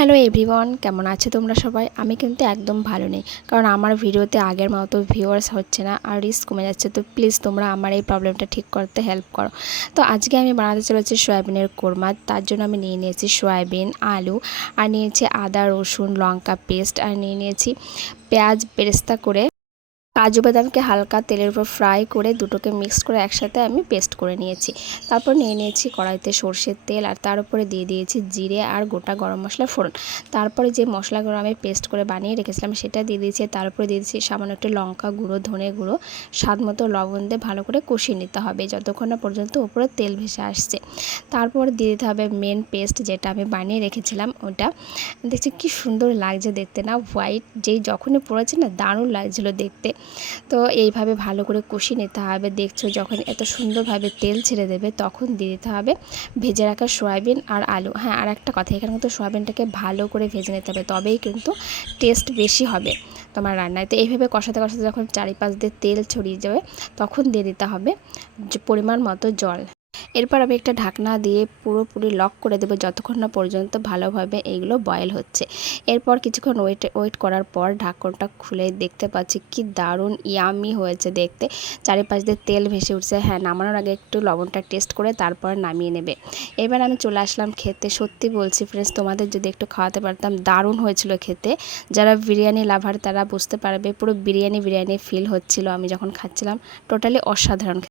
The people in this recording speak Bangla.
হ্যালো এভরিওয়ান, কেমন আছো তোমরা সবাই? আমি কিন্তু একদম ভালো নেই, কারণ আমার ভিডিওতে আগের মতো ভিউয়ার্স হচ্ছে না আর রিস্ক কমে যাচ্ছে। তো প্লিজ তোমরা আমার এই প্রবলেমটা ঠিক করতে হেল্প করো। তো আজকে আমি বানাতে চলেছি সয়াবিনের কোরমা। তার জন্য আমি নিয়ে নিয়েছি সয়াবিন, আলু, আর নিয়েছি আদা, রসুন, লঙ্কা পেস্ট, আর নিয়ে নিয়েছি পেঁয়াজ বেরেস্তা করে, কাজু বাদামকে হালকা তেলের উপর ফ্রাই করে দুটোকে মিক্স করে একসাথে আমি পেস্ট করে নিয়েছি। তারপর নিয়ে নিয়েছি কড়াইতে সর্ষের তেল, আর তার উপরে দিয়ে দিয়েছি জিরে আর গোটা গরম মশলা ফোড়ন। তারপরে যে মশলাগুলো আমি পেস্ট করে বানিয়ে রেখেছিলাম সেটা দিয়ে দিয়েছি। তারপরে দিয়ে দিয়েছি সামান্য একটু লঙ্কা গুঁড়ো, ধনে গুঁড়ো, স্বাদ মতো লবণ দিয়ে ভালো করে কষিয়ে নিতে হবে যতক্ষণ না পর্যন্ত উপরে তেল ভেসে আসছে। তারপর দিয়ে দিতে হবে মেন পেস্ট যেটা আমি বানিয়ে রেখেছিলাম। ওটা দেখছি কি সুন্দর লাগছে দেখতে, না হোয়াইট যেই যখনই পড়েছে না দারুণ লাগছিলো দেখতে। তো এইভাবে ভালো করে কষিয়ে নিতে হবে। দেখছো যখন এত সুন্দরভাবে তেল ছেড়ে দেবে তখন দিয়ে দিতে হবে ভেজে রাখা সয়াবিন আর আলু। হ্যাঁ, আর একটা কথা, এখানে কিন্তু সয়াবিনটাকে ভালো করে ভেজে নিতে হবে, তবেই কিন্তু টেস্ট বেশি হবে তোমার রান্নায়। তো এইভাবে কষাতে কষাতে যখন চারিপাশ দিয়ে তেল ছড়িয়ে যাবে তখন দিয়ে দিতে হবে পরিমাণ মতো জল। এরপর আমি একটা ঢাকনা দিয়ে পুরোপুরি লক করে দেবো যতক্ষণ না পর্যন্ত ভালোভাবে এইগুলো বয়েল হচ্ছে। এরপর কিছুক্ষণ ওয়েট করার পর ঢাকনটা খুলে দেখতে পাচ্ছি কি দারুণ ইয়ামি হয়েছে দেখতে, চারিপাশ দিয়ে তেল ভেসে উঠছে। হ্যাঁ, নামানোর আগে একটু লবণটা টেস্ট করে তারপর নামিয়ে নেবে। এবার আমি চলে আসলাম খেতে। সত্যি বলছি ফ্রেন্ডস, তোমাদের যদি একটু খাওয়াতে পারতাম দারুণ হয়েছিল খেতে। যারা বিরিয়ানি লাভার তারা বুঝতে পারবে, পুরো বিরিয়ানি ফিল হচ্ছিল আমি যখন খাচ্ছিলাম, টোটালি অসাধারণ।